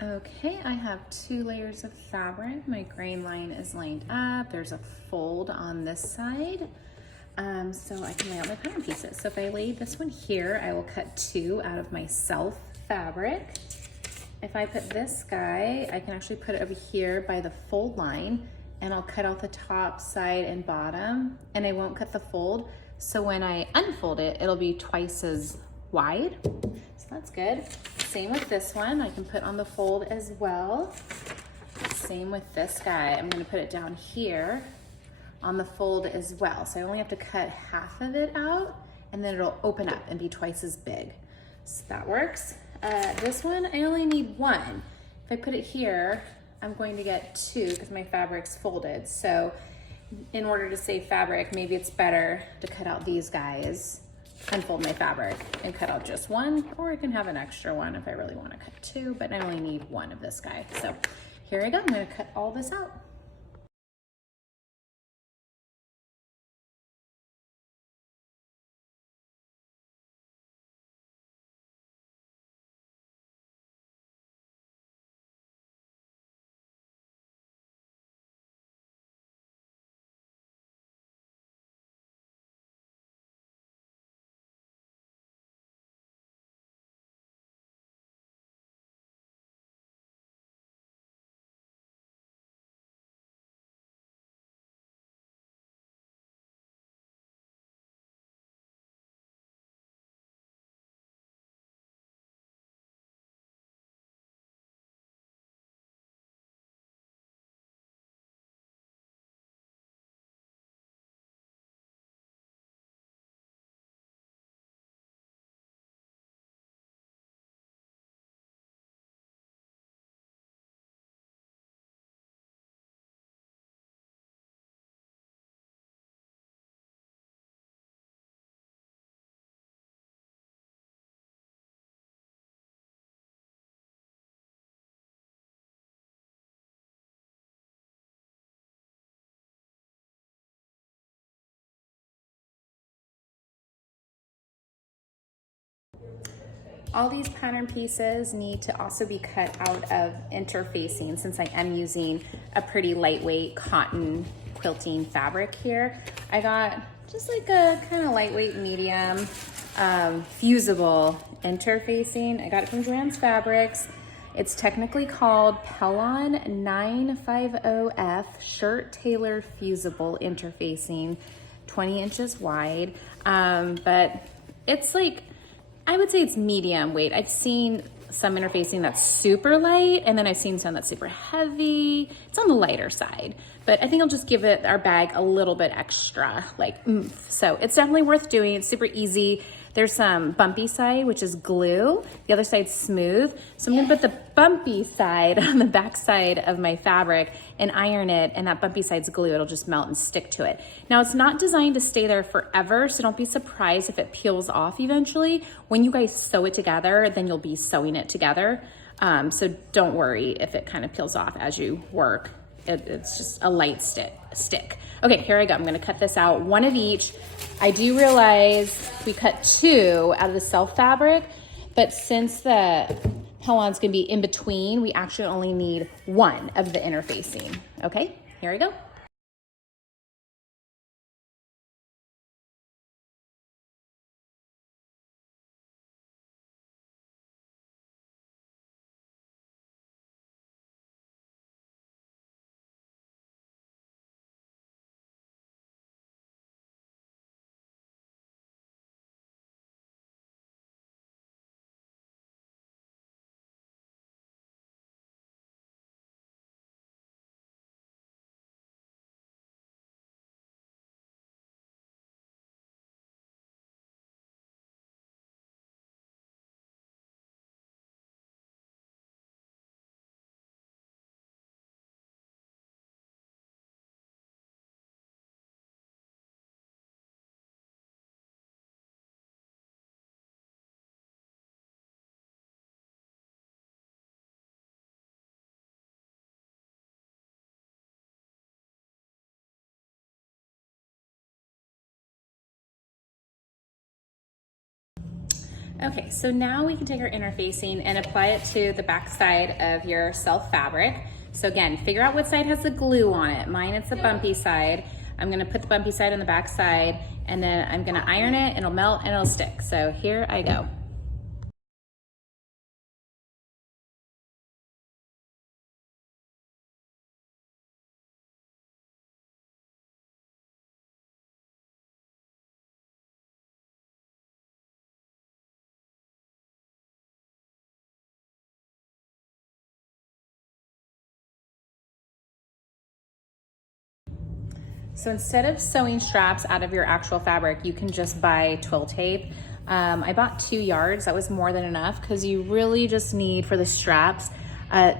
Okay, I have 2 layers of fabric. My grain line is lined up. There's a fold on this side. So I can lay out my pattern pieces. So if I lay this one here, I will cut 2 out of my self fabric. If I put this guy, I can actually put it over here by the fold line, and I'll cut out the top, side, and bottom, and I won't cut the fold. So when I unfold it, it'll be twice as wide. So that's good. Same with this one. I can put on the fold as well. Same with this guy. I'm gonna put it down here on the fold as well. So I only have to cut half of it out, and then it'll open up and be twice as big. So that works. This one, I only need 1. If I put it here, I'm going to get 2 because my fabric's folded. So in order to save fabric, maybe it's better to cut out these guys, unfold my fabric, and cut out just 1, or I can have an extra one if I really want to cut 2, but I only need 1 of this guy. So here I go, I'm gonna cut all this out. All these pattern pieces need to also be cut out of interfacing, since I am using a pretty lightweight cotton quilting fabric here. I got just like a kind of lightweight medium fusible interfacing. I got it from Joann's Fabrics. It's technically called Pellon 950F Shirt Tailor Fusible Interfacing, 20 inches wide. But it's like, I would say it's medium weight. I've seen some interfacing that's super light, and then I've seen some that's super heavy. It's on the lighter side, but I think I'll just give it our bag a little bit extra, like oomph. So it's definitely worth doing. It's super easy. There's some bumpy side, which is glue. The other side's smooth. So I'm gonna put the bumpy side on the back side of my fabric and iron it, and that bumpy side's glue. It'll just melt and stick to it. Now, it's not designed to stay there forever, so don't be surprised if it peels off eventually. When you guys sew it together, then you'll be sewing it together. So don't worry if it kind of peels off as you work. It's just a light stick. Okay, here I go. I'm gonna cut this out, 1 of each. I do realize we cut 2 out of the self fabric, but since the Pellon's gonna be in between, we actually only need 1 of the interfacing. Okay, here we go. Okay, so now we can take our interfacing and apply it to the back side of your self fabric. So again, figure out what side has the glue on it. Mine, it's the bumpy side. I'm gonna put the bumpy side on the back side, and then I'm gonna iron it, and it'll melt and it'll stick. So here I go. So instead of sewing straps out of your actual fabric, you can just buy twill tape. I bought 2 yards, that was more than enough, because you really just need for the straps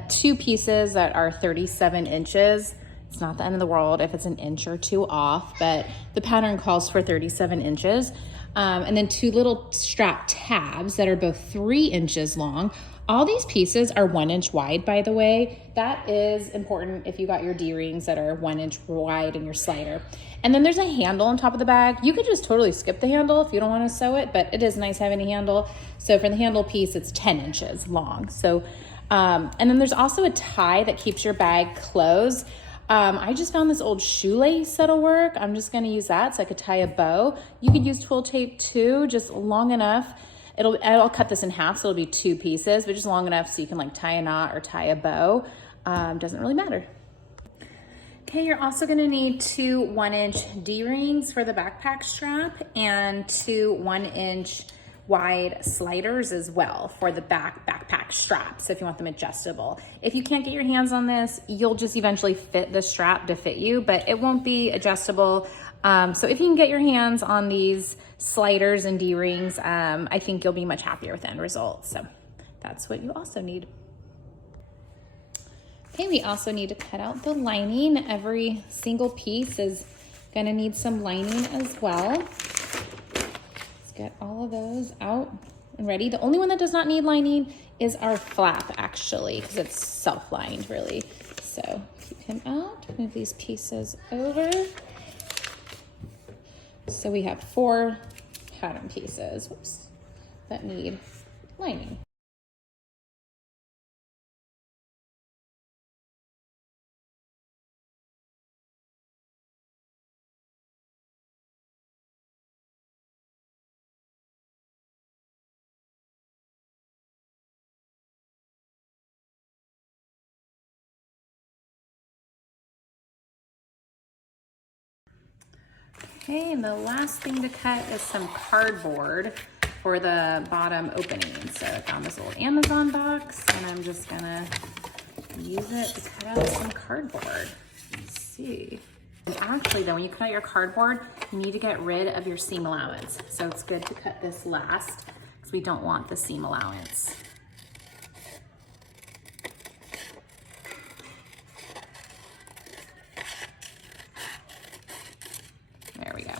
2 pieces that are 37 inches. It's not the end of the world if it's an inch or 2 off, but the pattern calls for 37 inches. And then 2 little strap tabs that are both 3 inches long. All these pieces are 1 inch wide, by the way. That is important if you got your D-rings that are 1 inch wide in your slider. And then there's a handle on top of the bag. You could just totally skip the handle if you don't want to sew it, but it is nice having a handle. So for the handle piece, it's 10 inches long. So, and then there's also a tie that keeps your bag closed. I just found this old shoelace that'll work. I'm just gonna use that so I could tie a bow. You could use twill tape too, just long enough. I'll cut this in half, so it'll be 2 pieces, but just long enough so you can like tie a knot or tie a bow. Doesn't really matter. Okay, you're also gonna need 2 1-inch D-rings for the backpack strap and 2 1-inch wide sliders as well for the backpack strap, so if you want them adjustable. If you can't get your hands on this, you'll just eventually fit the strap to fit you, but it won't be adjustable. So if you can get your hands on these sliders and D-rings, I think you'll be much happier with the end result. So that's what you also need. Okay, we also need to cut out the lining. Every single piece is gonna need some lining as well. Let's get all of those out and ready. The only one that does not need lining is our flap, actually, because it's self-lined really. So keep him out, move these pieces over. So we have 4 pattern pieces, whoops, that need lining. Okay, and the last thing to cut is some cardboard for the bottom opening. So I found this old Amazon box and I'm just gonna use it to cut out some cardboard. Let's see. And actually though, when you cut out your cardboard, you need to get rid of your seam allowance. So it's good to cut this last because we don't want the seam allowance. There we go.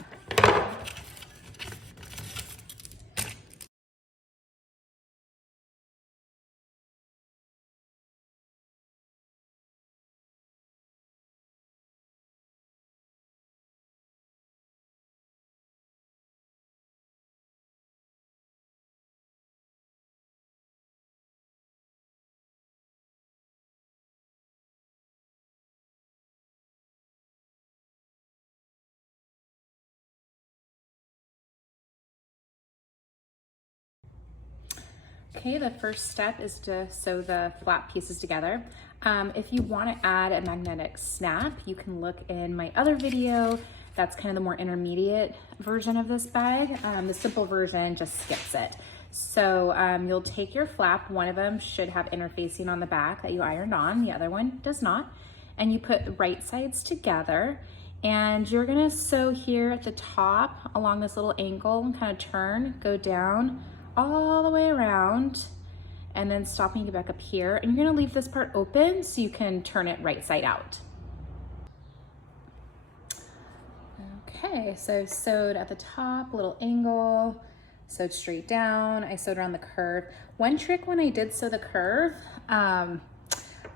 Okay, the first step is to sew the flap pieces together. If you want to add a magnetic snap, you can look in my other video. That's kind of the more intermediate version of this bag. The simple version just skips it. So you'll take your flap, one of them should have interfacing on the back that you ironed on, the other one does not, and you put the right sides together, and you're gonna sew here at the top along this little angle and kind of turn, go down all the way around, and then stopping you back up here, and you're gonna leave this part open so you can turn it right side out. Okay, so I've sewed at the top, little angle, sewed straight down, I sewed around the curve. One trick when I did sew the curve, I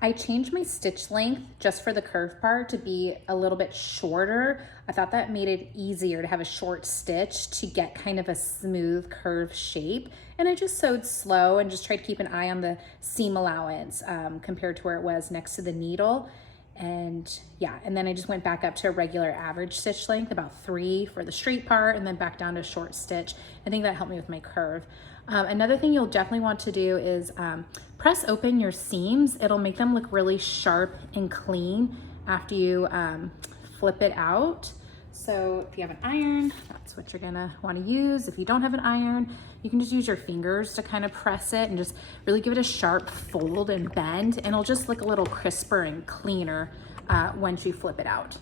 I changed my stitch length just for the curve part to be a little bit shorter. I thought that made it easier to have a short stitch to get kind of a smooth curve shape. And I just sewed slow and just tried to keep an eye on the seam allowance compared to where it was next to the needle. And yeah, and then I just went back up to a regular average stitch length, about 3 for the straight part, and then back down to a short stitch. I think that helped me with my curve. Another thing you'll definitely want to do is press open your seams. It'll make them look really sharp and clean after you flip it out. So if you have an iron, that's what you're gonna wanna use. If you don't have an iron, you can just use your fingers to kind of press it and just really give it a sharp fold and bend, and it'll just look a little crisper and cleaner once you flip it out.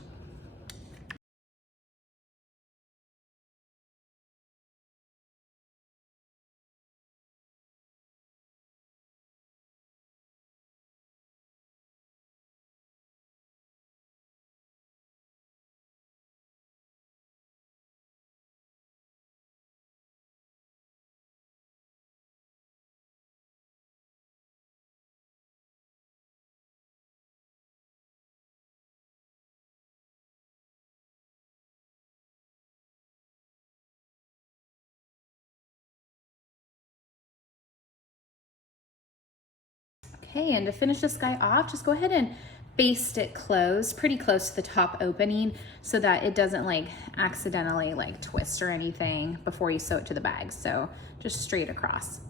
Okay, and to finish this guy off, just go ahead and baste it closed, pretty close to the top opening, so that it doesn't like accidentally like twist or anything before you sew it to the bag. So just straight across.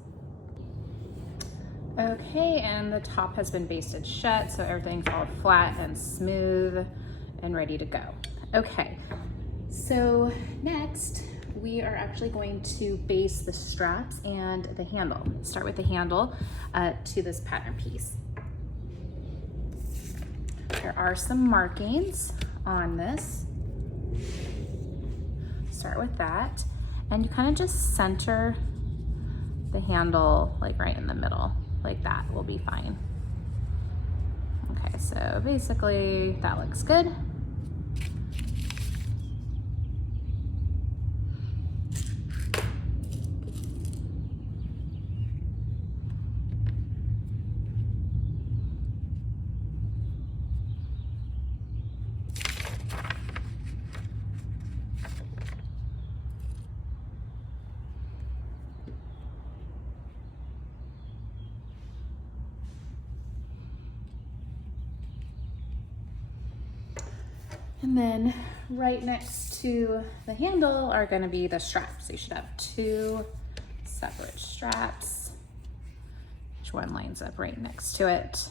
Okay, and the top has been basted shut, so everything's all flat and smooth and ready to go. Okay, so next we are actually going to baste the straps and the handle. Start with the handle to this pattern piece. There are some markings on this. Start with that, and you kind of just center the handle like right in the middle, like that will be fine. Okay, so basically that looks good. And then right next to the handle are going to be the straps. So you should have 2 separate straps. Each one lines up right next to it.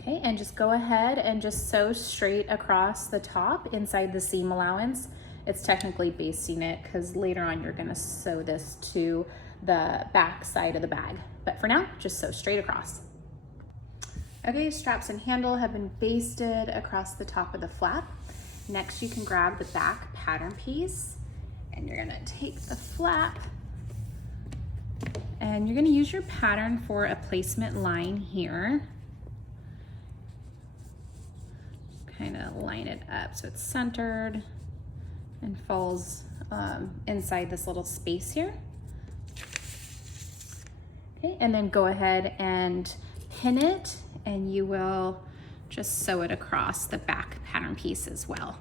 Okay, and just go ahead and just sew straight across the top inside the seam allowance. It's technically basting it because later on you're gonna sew this to the back side of the bag. But for now, just sew straight across. Okay, straps and handle have been basted across the top of the flap. Next, you can grab the back pattern piece and you're gonna take the flap and you're gonna use your pattern for a placement line here. Kind of line it up so it's centered and falls inside this little space here. Okay, and then go ahead and pin it, and you will just sew it across the back pattern piece as well.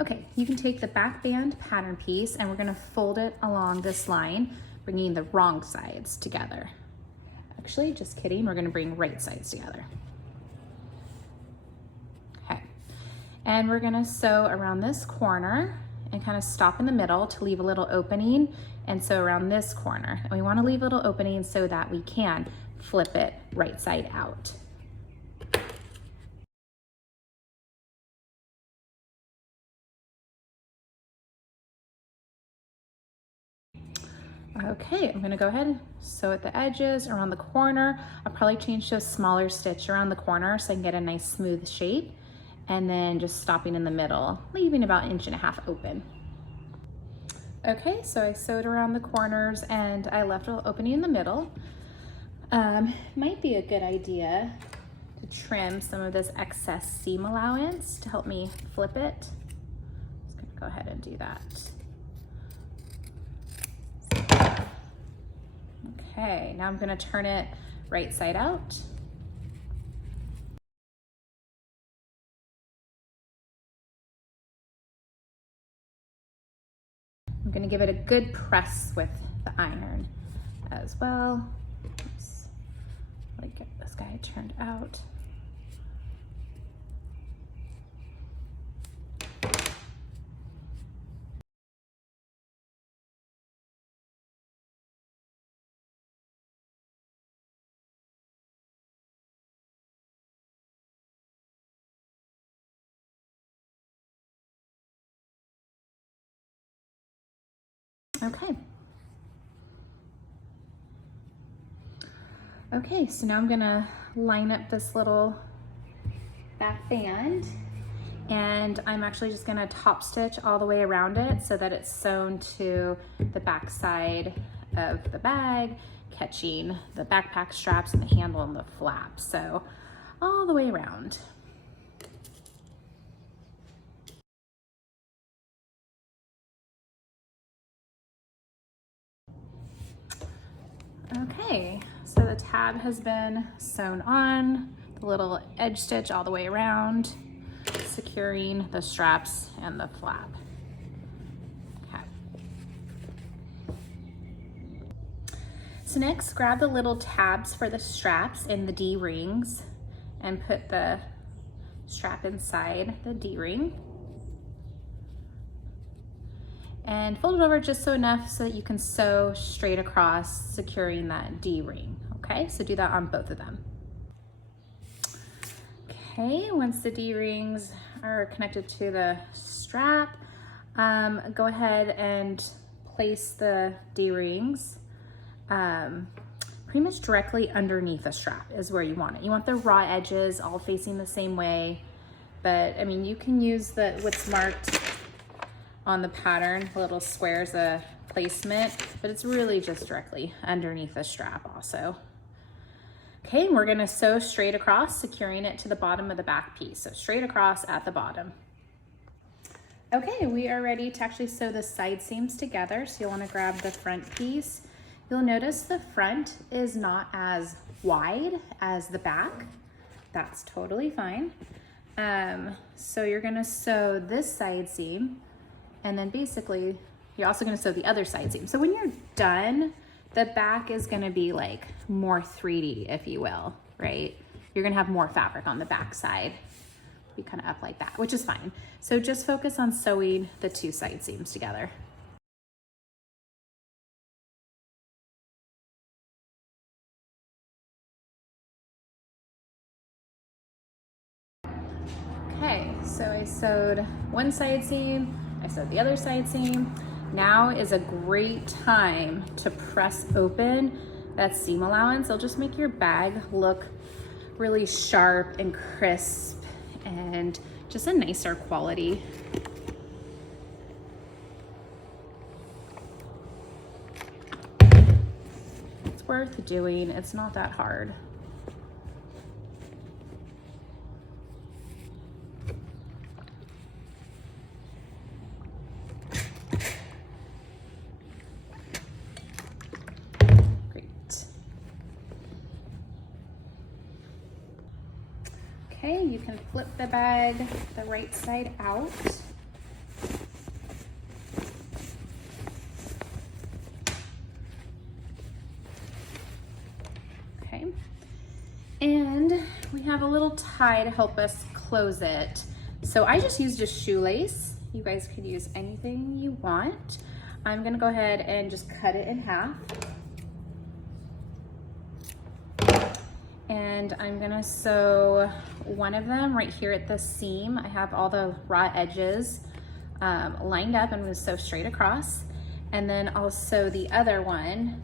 Okay, you can take the back band pattern piece and we're gonna fold it along this line, bringing the wrong sides together. Actually, just kidding, we're gonna bring right sides together. Okay, and we're gonna sew around this corner and kind of stop in the middle to leave a little opening, and sew around this corner. And we wanna leave a little opening so that we can flip it right side out. Okay, I'm gonna go ahead and sew at the edges, around the corner. I'll probably change to a smaller stitch around the corner so I can get a nice smooth shape, and then just stopping in the middle, leaving about 1.5 inches open. Okay, so I sewed around the corners and I left a little opening in the middle. Might be a good idea to trim some of this excess seam allowance to help me flip it. Just gonna go ahead and do that. Okay, now I'm gonna turn it right side out. I'm gonna give it a good press with the iron as well. Oops. Like get this guy turned out. Okay. Okay, so now I'm gonna line up this little back band, and I'm actually just gonna top stitch all the way around it so that it's sewn to the back side of the bag, catching the backpack straps and the handle and the flap. So all the way around. Okay, so the tab has been sewn on, the little edge stitch all the way around, securing the straps and the flap. Okay. So next, grab the little tabs for the straps and the D-rings and put the strap inside the D-ring. And fold it over just so enough so that you can sew straight across, securing that D-ring. Okay, so do that on both of them. Okay, once the D-rings are connected to the strap, go ahead and place the D-rings pretty much directly underneath the strap is where you want it. You want the raw edges all facing the same way, but I mean, you can use what's marked on the pattern, little squares of placement, but it's really just directly underneath the strap also. Okay, we're gonna sew straight across, securing it to the bottom of the back piece. So straight across at the bottom. Okay, we are ready to actually sew the side seams together. So you'll wanna grab the front piece. You'll notice the front is not as wide as the back. That's totally fine. So you're gonna sew this side seam, and then basically, you're also gonna sew the other side seam. So when you're done, the back is gonna be like more 3D, if you will, right? You're gonna have more fabric on the back side. Be kind of up like that, which is fine. So just focus on sewing the two side seams together. Okay, so I sewed one side seam, I sewed the other side seam. Now is a great time to press open that seam allowance. It'll just make your bag look really sharp and crisp and just a nicer quality. It's worth doing, it's not that hard. Okay, you can flip the bag the right side out. Okay, and we have a little tie to help us close it. So I just used a shoelace. You guys could use anything you want. I'm gonna go ahead and just cut it in half. And I'm gonna sew one of them right here at the seam. I have all the raw edges lined up. I'm gonna sew straight across. And then also the other one,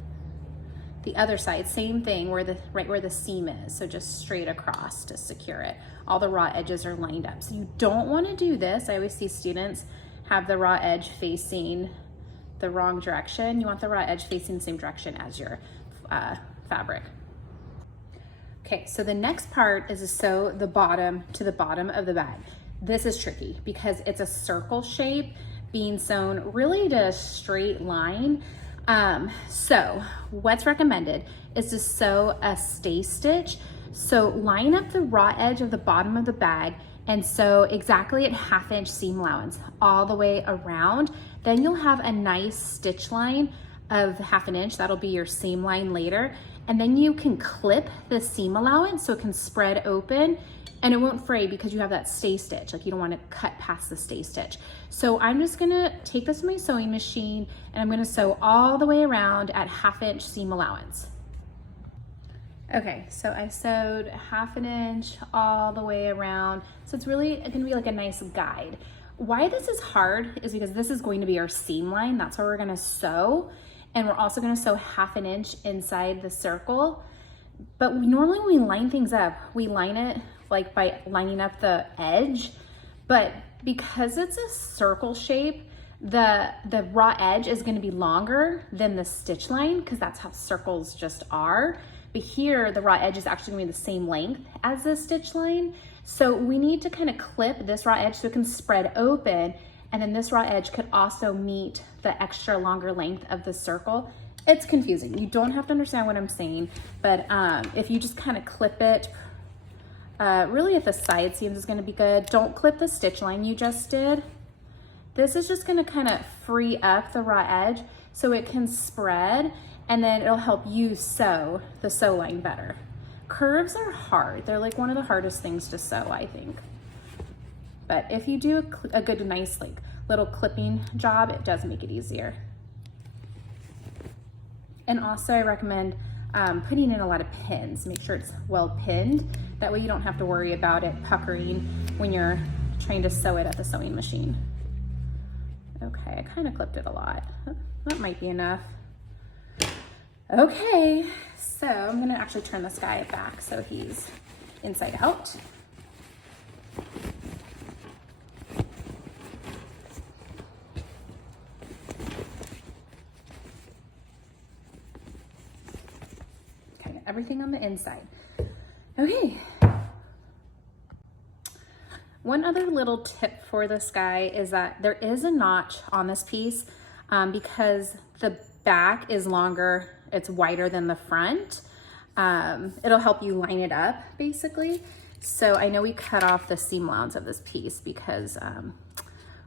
the other side, same thing, right where the seam is. So just straight across to secure it. All the raw edges are lined up. So you don't want to do this. I always see students have the raw edge facing the wrong direction. You want the raw edge facing the same direction as your fabric. Okay, so the next part is to sew the bottom to the bottom of the bag. This is tricky because it's a circle shape being sewn really to a straight line. So what's recommended is to sew a stay stitch. So line up the raw edge of the bottom of the bag and sew exactly at 1/2 inch seam allowance all the way around. Then you'll have a nice stitch line of 1/2 inch. That'll be your seam line later. And then you can clip the seam allowance so it can spread open and it won't fray because you have that stay stitch. Like you don't want to cut past the stay stitch. So I'm just gonna take this to my sewing machine and I'm gonna sew all the way around at 1/2 inch seam allowance. Okay, so I sewed 1/2 inch all the way around. So it's really gonna be like a nice guide. Why this is hard is because this is going to be our seam line. That's where we're gonna sew. And we're also gonna sew 1/2 inch inside the circle. But normally when we line things up, we line it like by lining up the edge. But because it's a circle shape, the raw edge is gonna be longer than the stitch line because that's how circles just are. But here, the raw edge is actually gonna be the same length as the stitch line. So we need to kind of clip this raw edge so it can spread open. And then this raw edge could also meet the extra longer length of the circle. It's confusing. You don't have to understand what I'm saying, but if you just kind of clip it, really at the side seams is gonna be good. Don't clip the stitch line you just did. This is just gonna kind of free up the raw edge so it can spread, and then it'll help you sew the sew line better. Curves are hard. They're like one of the hardest things to sew, I think. But if you do a good, nice like little clipping job, it does make it easier. And also I recommend putting in a lot of pins. Make sure it's well pinned. That way you don't have to worry about it puckering when you're trying to sew it at the sewing machine. Okay, I kind of clipped it a lot. That might be enough. Okay, so I'm gonna actually turn this guy back so he's inside out. Okay, everything on the inside. Okay. One other little tip for this guy is that there is a notch on this piece because the back is longer, it's wider than the front. It'll help you line it up basically. So I know we cut off the seam allowance of this piece because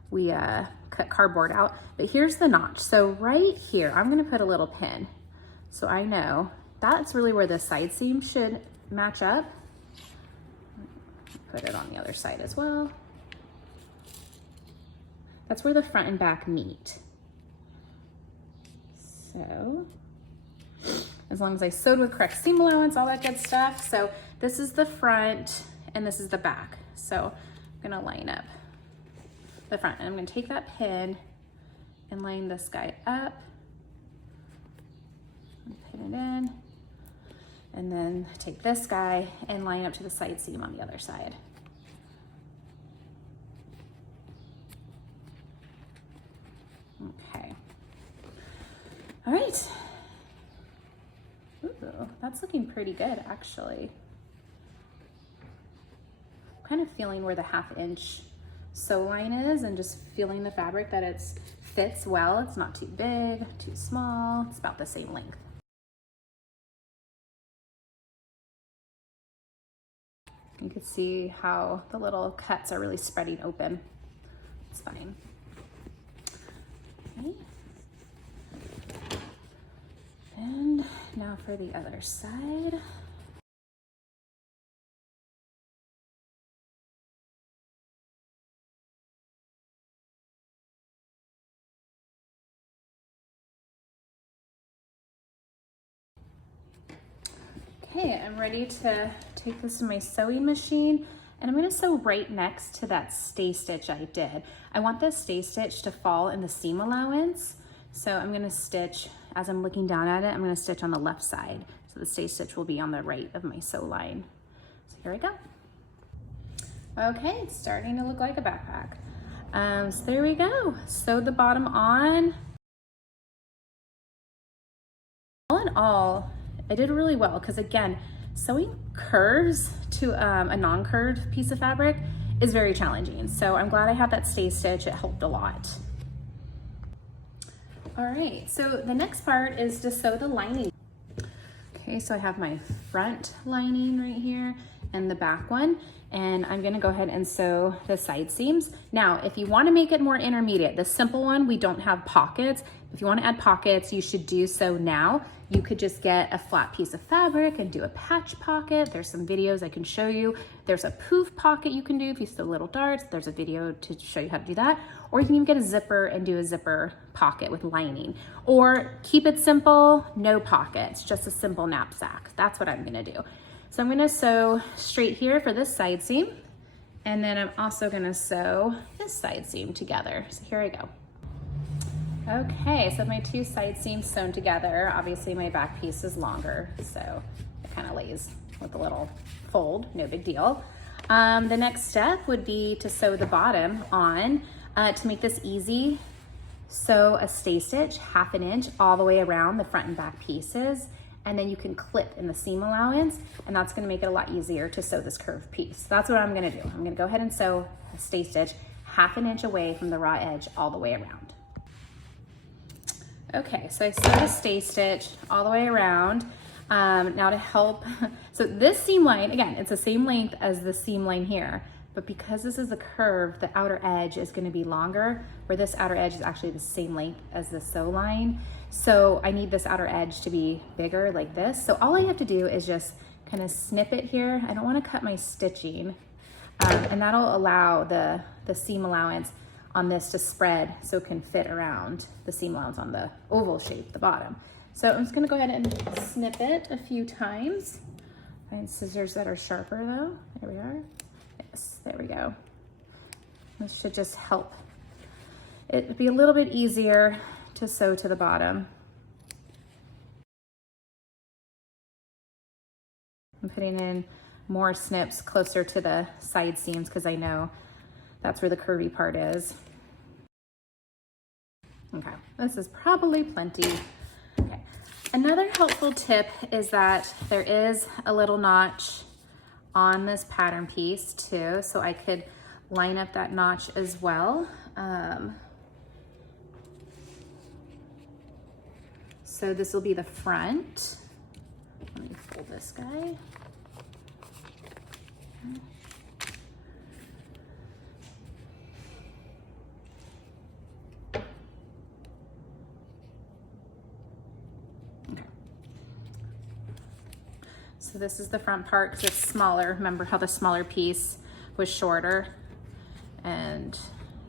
we cut cardboard out, but here's the notch. So right here, I'm gonna put a little pin. So I know that's really where the side seam should match up. Put it on the other side as well. That's where the front and back meet. So, as long as I sewed with correct seam allowance, all that good stuff. So this is the front and this is the back. So I'm gonna line up the front and I'm gonna take that pin and line this guy up. Pin it in. And then take this guy and line up to the side seam on the other side. Okay. All right. Ooh, that's looking pretty good, actually. I'm kind of feeling where the 1/2 inch sew line is and just feeling the fabric that it fits well. It's not too big, too small. It's about the same length. You can see how the little cuts are really spreading open. It's fine. Okay. And now for the other side. Okay, I'm ready to take this to my sewing machine and I'm gonna sew right next to that stay stitch I did. I want this stay stitch to fall in the seam allowance. So I'm gonna stitch, as I'm looking down at it, I'm gonna stitch on the left side. So the stay stitch will be on the right of my sew line. So here we go. Okay, it's starting to look like a backpack. So there we go. Sew the bottom on. All in all, I did really well because again, sewing curves to a non-curved piece of fabric is very challenging. So I'm glad I had that stay stitch. It helped a lot. All right, so the next part is to sew the lining. Okay, so I have my front lining right here and the back one, and I'm gonna go ahead and sew the side seams. Now, if you wanna make it more intermediate, the simple one, we don't have pockets. If you wanna add pockets, you should do so now. You could just get a flat piece of fabric and do a patch pocket. There's some videos I can show you. There's a poof pocket you can do if you sew little darts. There's a video to show you how to do that. Or you can even get a zipper and do a zipper pocket with lining. Or keep it simple, no pockets, just a simple knapsack. That's what I'm gonna do. So I'm gonna sew straight here for this side seam. And then I'm also gonna sew this side seam together. So here I go. Okay, so my two side seams sewn together. Obviously my back piece is longer, so it kind of lays with a little fold, no big deal. The next step would be to sew the bottom on. To make this easy, sew a stay stitch 1/2 inch all the way around the front and back pieces, and then you can clip in the seam allowance, and that's gonna make it a lot easier to sew this curved piece. So that's what I'm gonna do. I'm gonna go ahead and sew a stay stitch 1/2 inch away from the raw edge all the way around. Okay, so I sewed a stay stitch all the way around. Now to help, so this seam line, again, it's the same length as the seam line here, but because this is a curve, the outer edge is gonna be longer, where this outer edge is actually the same length as the sew line. So I need this outer edge to be bigger like this. So all I have to do is just kind of snip it here. I don't wanna cut my stitching, and that'll allow the seam allowance on this to spread so it can fit around the seam allowance on the oval shape, the bottom. So I'm just gonna go ahead and snip it a few times. Find scissors that are sharper though. There we are. Yes, there we go. This should just help it be a little bit easier to sew to the bottom. I'm putting in more snips closer to the side seams because I know that's where the curvy part is. Okay, this is probably plenty. Okay, another helpful tip is that there is a little notch on this pattern piece too, so I could line up that notch as well. So this will be the front. Let me fold this guy. So this is the front part because it's smaller. Remember how the smaller piece was shorter? And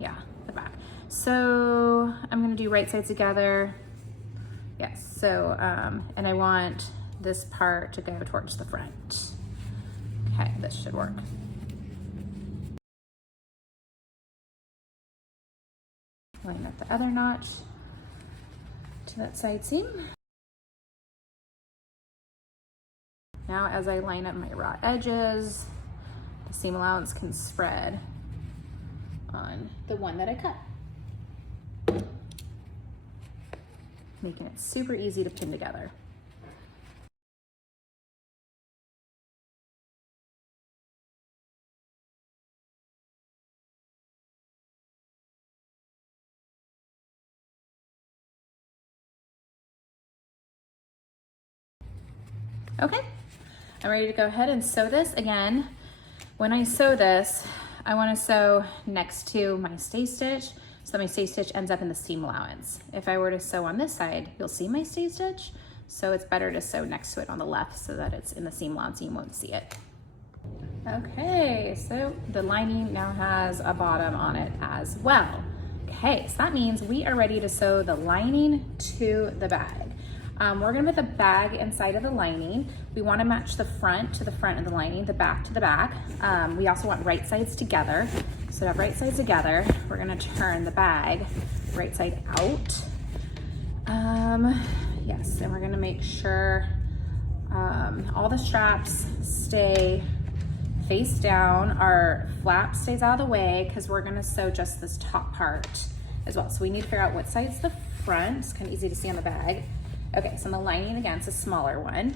yeah, the back. So I'm gonna do right sides together. Yes, so, and I want this part to go towards the front. Okay, this should work. Line up the other notch to that side seam. Now as I line up my raw edges, the seam allowance can spread on the one that I cut, making it super easy to pin together. Okay, I'm ready to go ahead and sew this. Again, when I sew this, I want to sew next to my stay stitch so my stay stitch ends up in the seam allowance. If I were to sew on this side, you'll see my stay stitch, so it's better to sew next to it on the left so that it's in the seam allowance and you won't see it. Okay, so the lining now has a bottom on it as well. Okay, so that means we are ready to sew the lining to the bag. We're gonna put the bag inside of the lining. We wanna match the front to the front of the lining, the back to the back. We also want right sides together. So to have right sides together, we're gonna turn the bag right side out. Yes, and we're gonna make sure all the straps stay face down. Our flap stays out of the way because we're gonna sew just this top part as well. So we need to figure out what side's the front. It's kind of easy to see on the bag. Okay, so the lining again, it's a smaller one.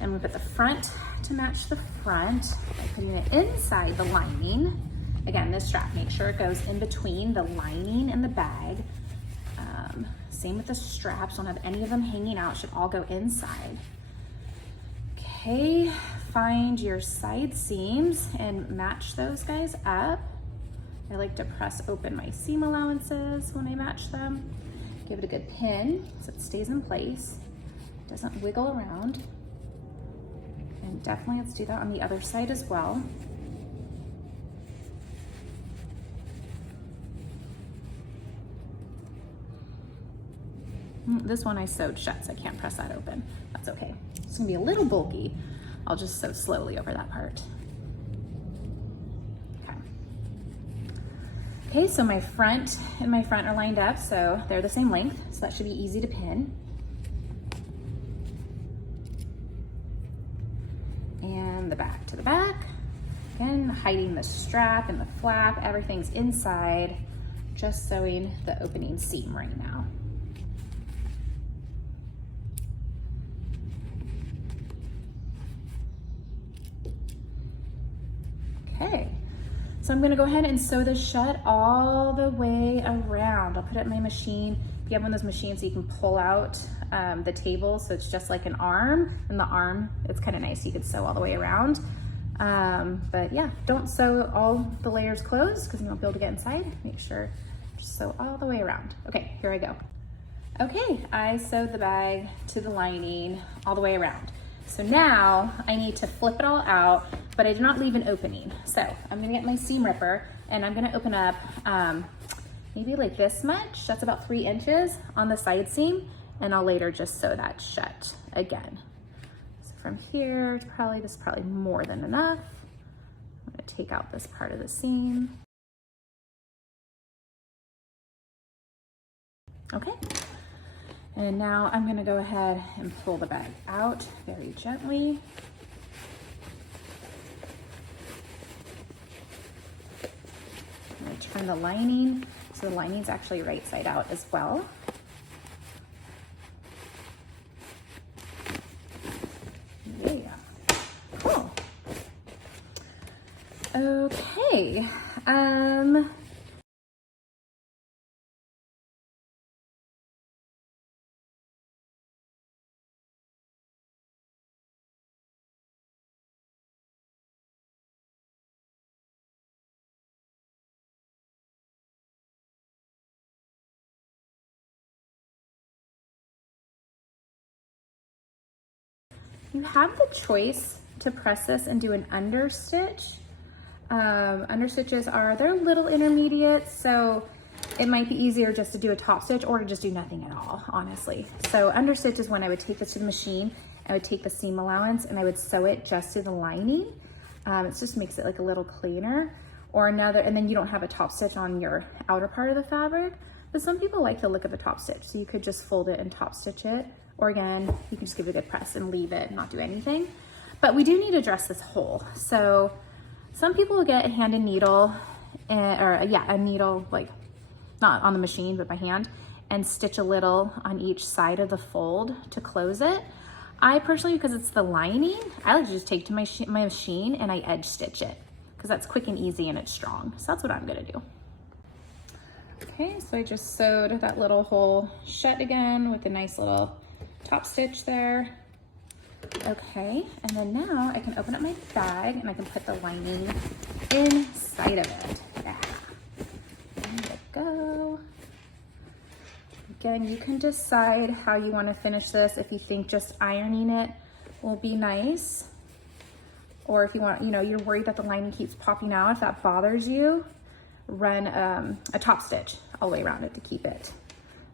And we put the front to match the front by putting it inside the lining. Again, this strap, make sure it goes in between the lining and the bag. Same with the straps, don't have any of them hanging out, should all go inside. Okay, find your side seams and match those guys up. I like to press open my seam allowances when I match them. Give it a good pin so it stays in place, doesn't wiggle around. And definitely let's do that on the other side as well. This one I sewed shut, so I can't press that open. That's okay. It's gonna be a little bulky. I'll just sew slowly over that part. Okay. Okay, so my front and my front are lined up, so they're the same length, so that should be easy to pin. And the back to the back. Again, hiding the strap and the flap, everything's inside, just sewing the opening seam right now. Okay, so I'm gonna go ahead and sew this shut all the way around. I'll put it in my machine. If you have one of those machines that you can pull out the table, so it's just like an arm, and the arm, it's kind of nice, you could sew all the way around. But yeah, don't sew all the layers closed because you won't be able to get inside. Make sure just sew all the way around. Okay, here I go. Okay, I sewed the bag to the lining all the way around. So now I need to flip it all out, but I did not leave an opening. So I'm gonna get my seam ripper and I'm gonna open up maybe like this much, that's about 3 inches on the side seam, and I'll later just sew that shut again. So from here, this is probably more than enough. I'm gonna take out this part of the seam. Okay. And now I'm gonna go ahead and pull the bag out very gently. I'm gonna turn the lining, so the lining's actually right side out as well. Yeah, cool. Okay, you have the choice to press this and do an understitch. Understitches they're a little intermediate, so it might be easier just to do a top stitch or to just do nothing at all, honestly. So understitch is when I would take this to the machine, I would take the seam allowance and I would sew it just to the lining. It just makes it like a little cleaner. Or another, and then you don't have a top stitch on your outer part of the fabric. But some people like the look of the top stitch, so you could just fold it and top stitch it. Or again, you can just give it a good press and leave it and not do anything. But we do need to dress this hole. So some people will get a hand and needle, a needle, like not on the machine, but by hand, and stitch a little on each side of the fold to close it. I personally, because it's the lining, I like to just take to my machine and I edge stitch it because that's quick and easy and it's strong. So that's what I'm gonna do. Okay, so I just sewed that little hole shut again with a nice little top stitch there. Okay, and then now I can open up my bag and I can put the lining inside of it. Yeah. There we go. Again, you can decide how you want to finish this. If you think just ironing it will be nice, or if you want, you're worried that the lining keeps popping out, if that bothers you, run a top stitch all the way around it to keep it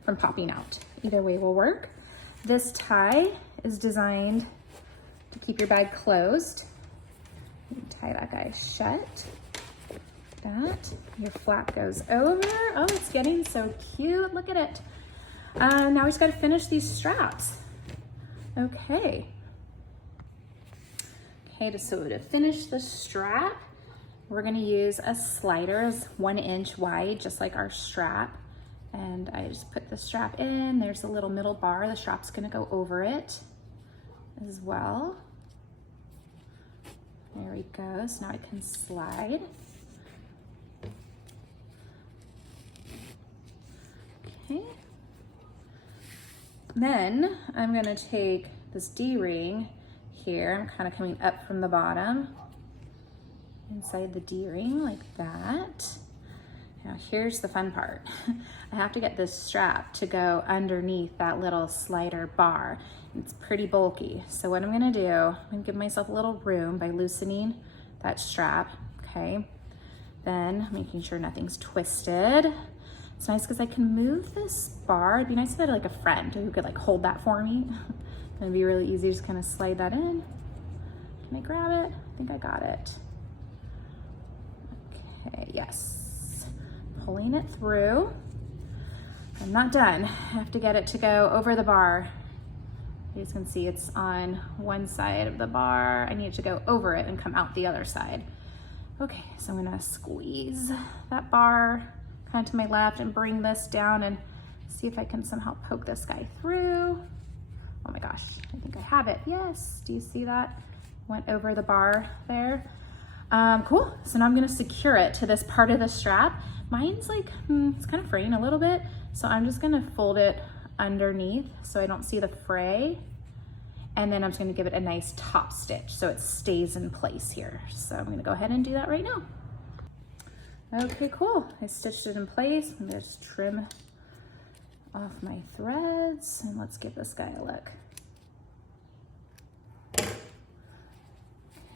from popping out. Either way will work. This tie is designed to keep your bag closed. You tie that guy shut. That. Your flap goes over. Oh, it's getting so cute. Look at it. Now we just gotta finish these straps. Okay. Okay, so to finish the strap, we're gonna use a slider, it's 1 inch wide, just like our strap. And I just put the strap in, there's a little middle bar, the strap's gonna go over it as well. There we go, so now I can slide. Okay. Then I'm gonna take this D-ring here, I'm kind of coming up from the bottom, inside the D-ring like that. Now here's the fun part. I have to get this strap to go underneath that little slider bar. It's pretty bulky. So what I'm gonna do, I'm gonna give myself a little room by loosening that strap, okay? Then making sure nothing's twisted. It's nice because I can move this bar. It'd be nice if I had like a friend who could like hold that for me. It'd be really easy, just kind of slide that in. Can I grab it? I think I got it. Okay, yes. Pulling it through. I'm not done. I have to get it to go over the bar. You guys can see it's on one side of the bar. I need it to go over it and come out the other side. Okay, so I'm gonna squeeze that bar kind of to my left and bring this down and see if I can somehow poke this guy through. Oh my gosh, I think I have it. Yes, do you see that? Went over the bar there. Cool, so now I'm gonna secure it to this part of the strap. Mine's like, it's kind of fraying a little bit, so I'm just gonna fold it underneath so I don't see the fray. And then I'm just gonna give it a nice top stitch so it stays in place here. So I'm gonna go ahead and do that right now. Okay, cool. I stitched it in place. I'm gonna just trim off my threads and let's give this guy a look.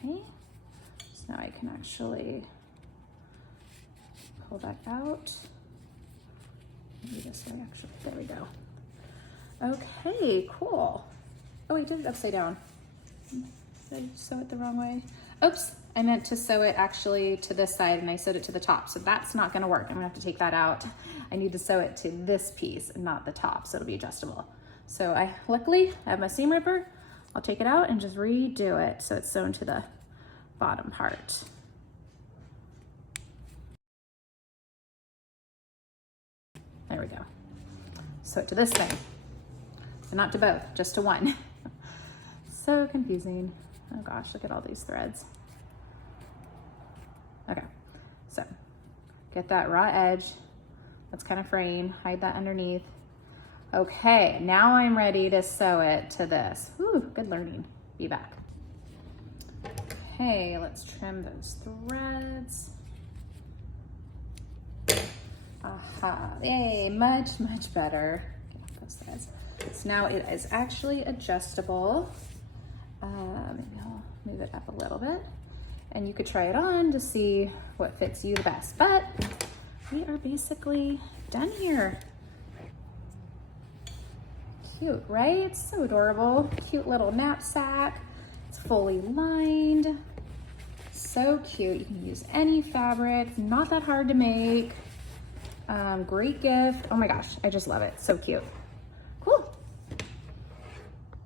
Okay, so now I can actually pull that out. Maybe this way actually, there we go. Okay, cool. Oh, I did it upside down. Did I sew it the wrong way? Oops, I meant to sew it actually to this side and I sewed it to the top, so that's not gonna work. I'm gonna have to take that out. I need to sew it to this piece and not the top, so it'll be adjustable. So luckily, I have my seam ripper. I'll take it out and just redo it so it's sewn to the bottom part. There we go. Sew it to this thing. So not to both, just to one. So confusing. Oh gosh, look at all these threads. Okay, so get that raw edge. That's kind of fraying, hide that underneath. Okay, now I'm ready to sew it to this. Whew, good learning. Be back. Okay, let's trim those threads. Aha, yay, much, much better. Get off those threads. So now it is actually adjustable. Maybe I'll move it up a little bit. And you could try it on to see what fits you the best. But we are basically done here. Cute, right? It's so adorable. Cute little knapsack. It's fully lined. So cute. You can use any fabric. Not that hard to make. Great gift. Oh my gosh, I just love it. So cute.